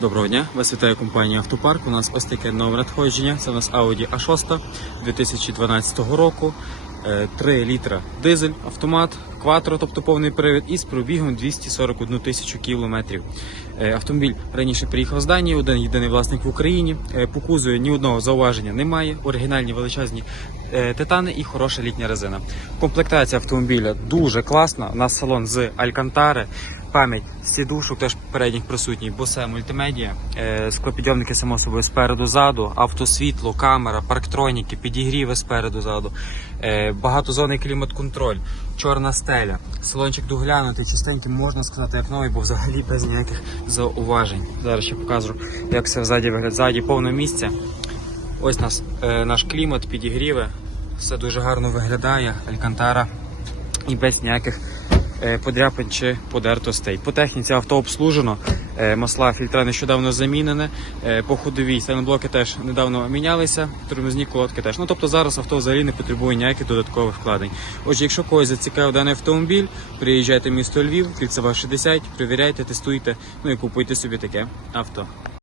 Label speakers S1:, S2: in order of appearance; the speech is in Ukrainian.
S1: Доброго дня, вас вітає компанія Автопарк. У нас ось таке нове надходження. Це у нас Audi A6 2012 року. 3 літра дизель, автомат, кватро, тобто повний привід, і з пробігом 241 тисячу кілометрів. Е, Автомобіль раніше приїхав з Данії, один єдиний власник в Україні. Е, По кузові ні одного зауваження немає. Оригінальні величезні е, титани і хороша літня резина. Комплектація автомобіля дуже класна. У нас салон з Алькантари. Пам'ять сідушок теж передніх присутній, босе мультимедіа, е, склопідйомники само собою спереду ззаду, автосвітло, камера, парктроніки, підігріви спереду ззаду, е, багатозонний клімат-контроль, чорна стеля, салончик доглянутий, чистенький, можна сказати, як новий, бо взагалі без ніяких зауважень. Зараз ще покажу, як все взаді виглядає. Ззаді повне місце. Ось нас е, наш клімат, підігріви, все дуже гарно виглядає, алькантара і без ніяких подряпин чи подертостей. По техніці авто обслужено, е, масла, фільтра нещодавно замінене. е, По ходовій стенблоки теж недавно мінялися, тормозні колодки теж. Ну тобто зараз авто взагалі не потребує ніяких додаткових вкладень. Отже, якщо когось зацікавив даний автомобіль, приїжджайте в місто Львів, кільцева 60, перевіряйте, тестуйте, ну і купуйте собі таке авто.